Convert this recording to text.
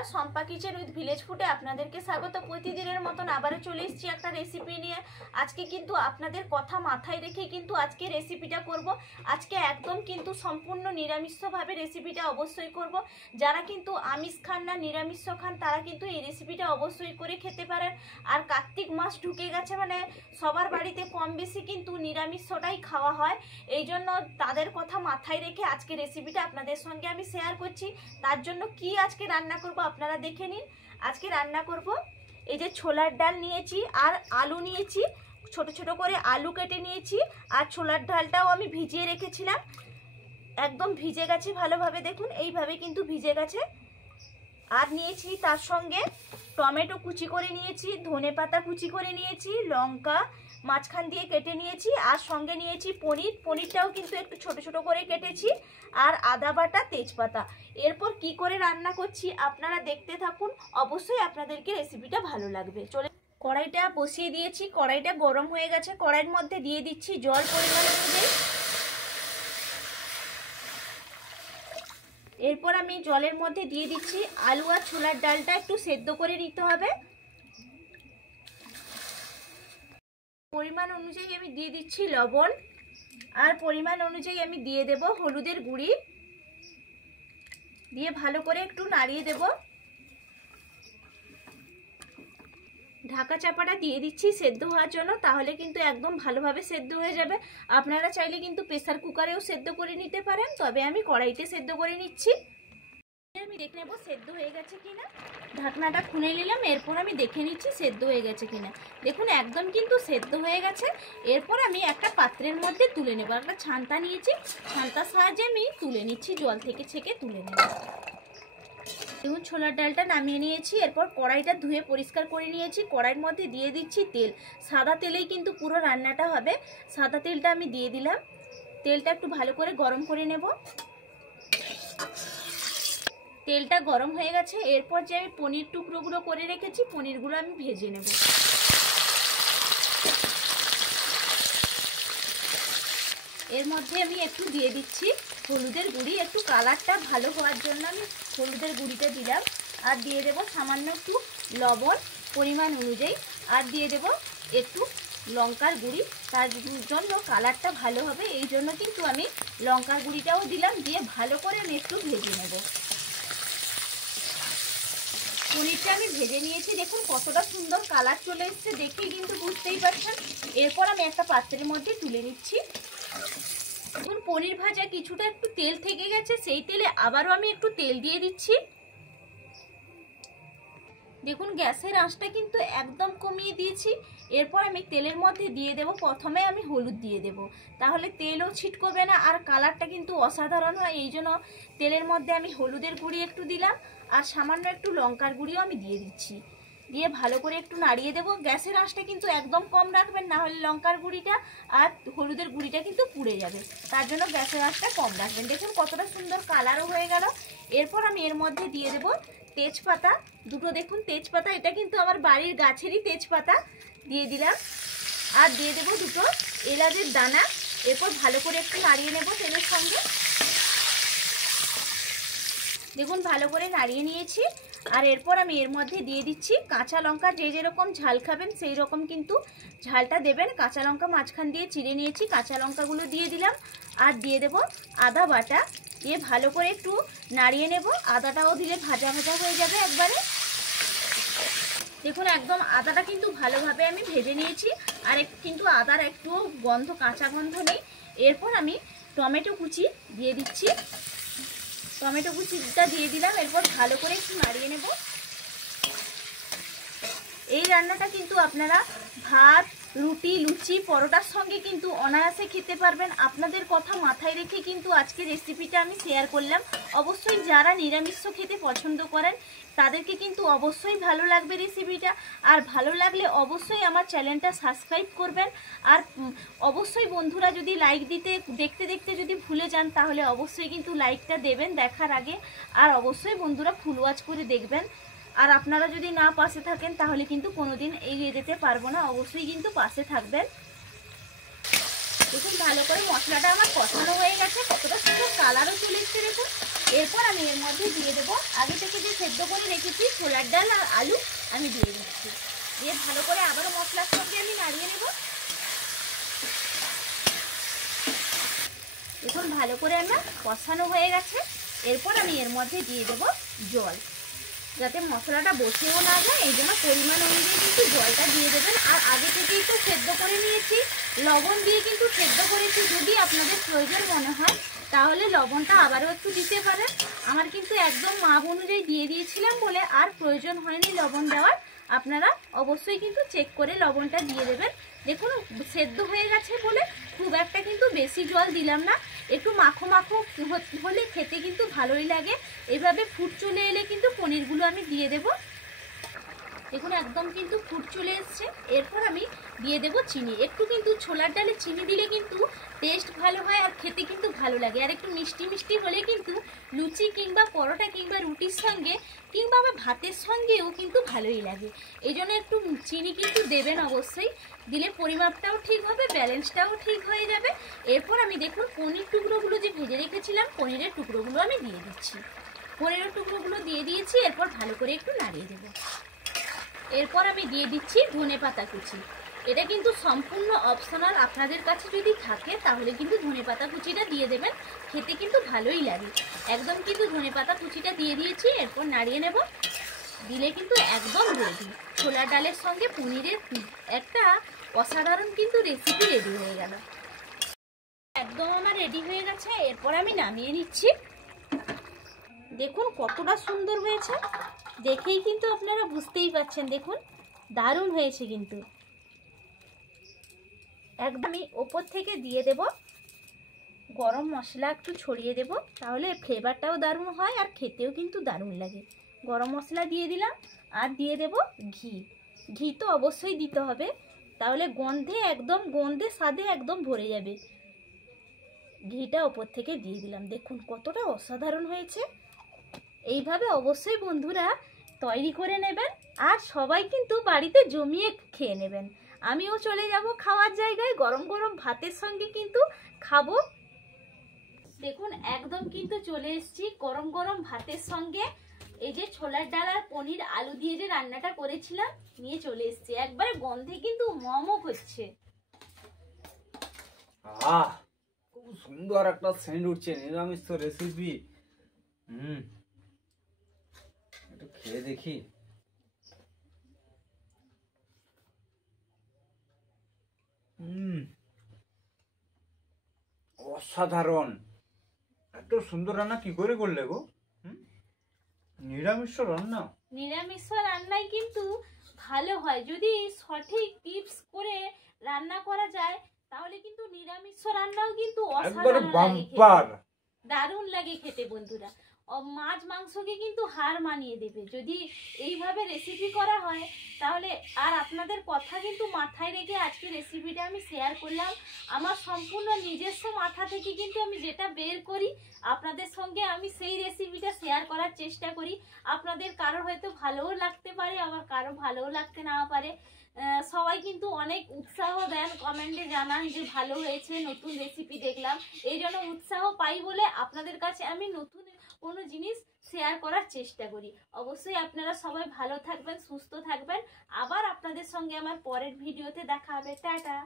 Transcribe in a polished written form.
বন্ধুরা, সম্পা kitchen with village ফুডে আপনাদেরকে স্বাগত। প্রতিদিনের মতন আবারও চলে এসেছি একটা রেসিপি নিয়ে। আজকে কিন্তু আপনাদের কথা মাথায় রেখে কিন্তু আজকে রেসিপিটা করব। আজকে একদম কিন্তু সম্পূর্ণ নিরামিষভাবে রেসিপিটা অবশ্যই করব। যারা কিন্তু আমিষ খান না, নিরামিষ খান, তারা কিন্তু এই রেসিপিটা অবশ্যই করে খেতে পারেন। আর কার্তিক মাস ঢুকে গেছে, মানে সবার বাড়িতে কম বেশি কিন্তু নিরামিষটাই খাওয়া হয়। এই জন্য তাদের কথা মাথায় রেখে আজকে রেসিপিটা আপনাদের সঙ্গে আমি শেয়ার করছি। তার জন্য কি আজকে রান্না করব আপনারা দেখে নিন। আজকে রান্না করব এই যে ছোলার ডাল নিয়েছি আর আলু নিয়েছি, ছোট ছোট করে আলু কেটে নিয়েছি। আর ছোলার ডালটাও আমি ভিজিয়ে রেখেছিলাম, একদম ভিজে গেছে ভালোভাবে, দেখুন এইভাবে কিন্তু ভিজে গেছে। আর নিয়েছি তার সঙ্গে টমেটো কুচি করে নিয়েছি, ধনেপাতা কুচি করে নিয়েছি, লঙ্কা মাঝখান দিয়ে কেটে নিয়েছি, আর সঙ্গে নিয়েছি পনিরটাও কিন্তু একটু ছোট ছোট করে কেটেছি, আর আদা বাটা, তেজপাতা। এরপর কি করে রান্না করছি আপনারা দেখতে থাকুন, অবশ্যই আপনাদেরকে রেসিপিটা ভালো লাগবে। চলে কড়াইটা বসিয়ে দিয়েছি, কড়াইটা গরম হয়ে গেছে। কড়াইয়ের মধ্যে দিয়ে দিচ্ছি জল পরিমাণ অনুযায়ী। এরপর আমি জলের মধ্যে দিয়ে দিচ্ছি আলু আর ছোলার ডালটা একটু সেদ্ধ করে নিতে হবে। পরিমাণ অনুযায়ী আমি দিয়ে দিচ্ছি লবণ, আর পরিমাণ অনুযায়ী আমি দিয়ে দেব হলুদের গুঁড়ি, দিয়ে ভালো করে একটু নাড়িয়ে দেব। ঢাকা চাপাটা দিয়ে দিচ্ছি সেদ্ধ হওয়ার জন্য, তাহলে কিন্তু একদম ভালোভাবে সেদ্ধ হয়ে যাবে। আপনারা চাইলে কিন্তু প্রেসার কুকারেও সেদ্ধ করে নিতে পারেন, তবে আমি কড়াইতে সেদ্ধ করে নিচ্ছি। আমি দেখে নেবো সেদ্ধ হয়ে গেছে কিনা। ঢাকনাটা খুলে নিলাম, এরপর আমি দেখে নিচ্ছি সেদ্ধ হয়ে গেছে কিনা। দেখুন একদম কিন্তু সেদ্ধ হয়ে গেছে। এরপর আমি একটা পাত্রের মধ্যে তুলে নেব। একটা ছান্তা নিয়েছি, ছান্তার সাহায্যে আমি তুলে নিচ্ছি, জল থেকে ছেঁকে তুলে নেব। দেখুন ছোলার ডালটা নামিয়ে নিয়েছি। এরপর কড়াইটা ধুয়ে পরিষ্কার করে নিয়েছি। কড়াইয়ের মধ্যে দিয়ে দিচ্ছি তেল। সাদা তেলেই কিন্তু পুরো রান্নাটা হবে। সাদা তেলটা আমি দিয়ে দিলাম। তেলটা একটু ভালো করে গরম করে নেব। তেলটা গরম হয়ে গেছে। এরপর যে আমি পনির টুকরোগুলো করে রেখেছি, পনিরগুলো আমি ভেজে নেব। এর মধ্যে আমি একটু দিয়ে দিচ্ছি হলুদের গুঁড়ি, একটু কালারটা ভালো হওয়ার জন্য আমি হলুদের গুঁড়িটা দিলাম। আর দিয়ে দেব সামান্য একটু লবণ পরিমাণ অনুযায়ী, আর দিয়ে দেব একটু লঙ্কার গুঁড়ি, তার জন্য কালারটা ভালো হবে, এই জন্য কিন্তু আমি লঙ্কার গুঁড়িটাও দিলাম। দিয়ে ভালো করে আমি একটু ভেজে নেব। পনিরটা আমি ভেজে নিয়েছি, দেখুন কতটা সুন্দর কালার চলে এসছে, দেখেই কিন্তু বুঝতেই পারছেন। এরপর আমি একটা পাত্রের মধ্যে তুলে নিচ্ছি। দেখুন পনির ভাজা কিছুটা একটু তেল থেকে গেছে, সেই তেলে আবারও আমি একটু তেল দিয়ে দিচ্ছি। দেখুন গ্যাসের আঁচটা কিন্তু একদম কমিয়ে দিয়েছি। এরপর আমি তেলের মধ্যে দিয়ে দেব, প্রথমে আমি হলুদ দিয়ে দেব, তাহলে তেলও ছিটকবে না আর কালারটা কিন্তু অসাধারণ হয়। এই জন্য তেলের মধ্যে আমি হলুদের গুঁড়ি একটু দিলাম, আর সামান্য একটু লঙ্কার গুঁড়িও আমি দিয়ে দিচ্ছি। দিয়ে ভালো করে একটু নাড়িয়ে দেব। গ্যাসের আঁচটা কিন্তু একদম কম রাখবেন, না হলে লঙ্কার গুঁড়িটা আর হলুদের গুঁড়িটা কিন্তু পুড়ে যাবে, তার জন্য গ্যাসের আঁচটা কম রাখবেন। দেখুন কতটা সুন্দর কালারও হয়ে গেল। এরপর আমি এর মধ্যে দিয়ে দেব তেজপাতা দুটো। দেখুন তেজপাতা, এটা কিন্তু আমার বাড়ির গাছেরই তেজপাতা, দিয়ে দিলাম। আর দিয়ে দেব দুটো এলাচের দানা। এরপর ভালো করে একটু নাড়িয়ে নেব তেলের সঙ্গে। দেখুন ভালো করে নাড়িয়ে নিয়েছি। আর এরপর আমি এর মধ্যে দিয়ে দিচ্ছি কাঁচা লঙ্কা। যে যেরকম ঝাল খাবেন সেই রকম কিন্তু ঝালটা দেবেন। কাঁচা লঙ্কা মাঝখান দিয়ে চিড়ে নিয়েছি, কাঁচা লঙ্কাগুলো দিয়ে দিলাম। আর দিয়ে দেব আদা বাটা, দিয়ে ভালো করে একটু নাড়িয়ে নেব। আদাটাও দিলে ভাজা ভাজা হয়ে যাবে একবারে। দেখুন একদম আদাটা কিন্তু ভালোভাবে আমি ভেজে নিয়েছি, আর কিন্তু আদার একটু গন্ধ, কাঁচা গন্ধ নেই। এরপর আমি টমেটো কুচি দিয়ে দিচ্ছি, টমেটো কুচিটা দিয়ে দিলাম। এরপর ভালো করে একটু নাড়িয়ে নেব। এই রান্নাটা কিন্তু আপনারা ভাত, রুটি, লুচি, পরোটার সঙ্গে কিন্তু অনায়াসে খেতে পারবেন। আপনাদের কথা মাথায় রেখে কিন্তু আজকে রেসিপিটা আমি শেয়ার করলাম। অবশ্যই যারা নিরামিষ খেতে পছন্দ করেন তাদেরকে কিন্তু অবশ্যই ভালো লাগবে রেসিপিটা। আর ভালো লাগলে অবশ্যই আমার চ্যানেলটা সাবস্ক্রাইব করবেন। আর অবশ্যই বন্ধুরা যদি লাইক দিতে দেখতে দেখতে যদি ভুলে যান, তাহলে অবশ্যই কিন্তু লাইকটা দেবেন দেখার আগে। আর অবশ্যই বন্ধুরা ফুল ওয়াচ করে দেখবেন। আর আপনারা যদি না পাশে থাকেন তাহলে কিন্তু কোনোদিন এগিয়ে যেতে পারবো না, অবশ্যই কিন্তু পাশে থাকবেন। দেখুন ভালো করে মশলাটা আমার কষানো হয়ে গেছে, কতটা সুন্দর কালারও চলে এসছে। দেখুন এরপর আমি এর মধ্যে দিয়ে দেবো আগে থেকে যে সেদ্ধ করে রেখেছি ছোলার ডাল আর আলু আমি দিয়ে দিচ্ছি। দিয়ে ভালো করে আবারও মশলার সঙ্গে আমি নাড়িয়ে নেব। এখন ভালো করে আমার কষানো হয়ে গেছে। এরপর আমি এর মধ্যে দিয়ে দেব জল, যাতে মশলাটা বসেও না যায়, এই জন্য পরিমাণ অনুযায়ী কিন্তু জলটা দিয়ে দেবেন। আর আগে থেকেই তো সেদ্ধ করে নিয়েছি, লবণ দিয়ে কিন্তু সেদ্ধ করেছি। যদি আপনাদের প্রয়োজন মনে হয় তাহলে লবণটা আবারও একটু দিতে পারেন। আমার কিন্তু একদম মাপ অনুযায়ী দিয়ে দিয়েছিলাম বলে আর প্রয়োজন হয়নি লবণ দেওয়ার। আপনারা অবশ্যই কিন্তু চেক করে লবণটা দিয়ে দেবেন। দেখুন সেদ্ধ হয়ে গেছে বলে খুব একটা কিন্তু বেশি জল দিলাম না, একটু মাখো মাখো হলে খেতে কিন্তু ভালোই লাগে। এভাবে ফুট চলে এলে কিন্তু পনিরগুলো আমি দিয়ে দেব। দেখুন একদম কিন্তু ফুট চলে এসছে। এরপর আমি দিয়ে দেব চিনি। একটু কিন্তু ছোলার ডালে চিনি দিলে কিন্তু টেস্ট ভালো হয় আর খেতে কিন্তু ভালো লাগে। আর একটু মিষ্টি মিষ্টি হলে কিন্তু লুচি কিংবা পরোটা কিংবা রুটির সঙ্গে কিংবা ভাতের সঙ্গেও কিন্তু ভালোই লাগে। এই জন্য একটু চিনি কিন্তু দেবেন অবশ্যই, দিলে পরিমাপটাও ঠিক হবে, ব্যালেন্সটাও ঠিক হয়ে যাবে। এরপর আমি দেখুন পনির টুকরোগুলো যে ভেজে রেখেছিলাম, পনিরের টুকরোগুলো আমি দিয়ে দিচ্ছি। পনিরের টুকরোগুলো দিয়ে দিয়েছি। এরপর ভালো করে একটু নাড়িয়ে দেবো। এরপর আমি দিয়ে দিচ্ছি ধনেপাতা কুচি। এটা কিন্তু সম্পূর্ণ অপশনাল, আপনাদের কাছে যদি থাকে তাহলে কিন্তু ধনেপাতা কুচিটা দিয়ে দেবেন, খেতে কিন্তু ভালোই লাগে। একদম কিন্তু ধনেপাতা কুচিটা দিয়ে দিয়েছি। এরপর নাড়িয়ে নেব। দিলে কিন্তু একদম রেডি, ছোলার ডালের সঙ্গে পনিরের একটা অসাধারণ কিন্তু রেসিপি রেডি হয়ে গেল। একদম আমার রেডি হয়ে গেছে। এরপর আমি নামিয়ে নিচ্ছি। দেখুন কতটা সুন্দর হয়েছে, দেখেই কিন্তু আপনারা বুঝতেই পারছেন। দেখুন দারুণ হয়েছে কিন্তু। একদমই ওপর থেকে দিয়ে দেব গরম মশলা, একটু ছড়িয়ে দেব, তাহলে ফ্লেভারটাও দারুণ হয় আর খেতেও কিন্তু দারুণ লাগে। গরম মশলা দিয়ে দিলাম আর দিয়ে দেব ঘি। ঘি তো অবশ্যই দিতে হবে, তাহলে গন্ধে স্বাদে একদম ভরে যাবে। ঘিটা ওপর থেকে দিয়ে দিলাম। দেখুন কতটা অসাধারণ হয়েছে। এইভাবে অবশ্যই বন্ধুরা তৈরি করে নেবেন আর সবাই কিন্তু বাড়িতে জমিয়ে খেয়ে নেবেন। আমিও চলে যাব খাওয়ার জায়গায়, গরম গরম ভাতের সঙ্গে কিন্তু খাবো। দেখুন একদম কিন্তু চলে এসেছি গরম গরম ভাতের সঙ্গে। এই যে ছোলার ডাল আর পনির আলু দিয়ে যে রান্নাটা করেছিলাম নিয়ে চলে এসেছি। একবারে গন্ধে কিন্তু মমো হচ্ছে। খুব সুন্দর একটা সেন্ট উঠছে, নিরামিষ রেসিপি। একটু খেয়ে দেখি। অসাধারণ। এত সুন্দর রান্না কি করে করলে গো? নিরামিষ রান্না, নিরামিষ রান্নাই কিন্তু ভালো হয়। যদি সঠিক টিপস করে রান্না করা যায় তাহলে কিন্তু নিরামিষ রান্নাও কিন্তু অসাধারণ লাগে খেতে, দারুণ লাগে খেতে বন্ধুরা। মাছ মাংসকে কিন্তু হার মানিয়ে দেবে যদি এইভাবে রেসিপি করা হয় তাহলে। আর আপনাদের কথা কিন্তু মাথায় রেখে আজকে রেসিপিটা আমি শেয়ার করলাম। আমার সম্পূর্ণ নিজস্ব মাথা থেকে কিন্তু আমি যেটা বের করি আপনাদের সঙ্গে আমি সেই রেসিপিটা শেয়ার করার চেষ্টা করি। আপনাদের কারো হয়তো ভালোও লাগতে পারে, আবার কারো ভালোও লাগতে না পারে। সবাই কিন্তু অনেক উৎসাহ দেন, কমেন্টে জানান যে ভালো হয়েছে, নতুন রেসিপি দেখলাম। এই জন্য উৎসাহ পাই বলে আপনাদের কাছে আমি নতুন কোনো জিনিস শেয়ার করার চেষ্টা করি। অবশ্যই আপনারা সবাই ভালো থাকবেন, সুস্থ থাকবেন। আবার আপনাদের সঙ্গে আমার পরের ভিডিওতে দেখা হবে। টাটা।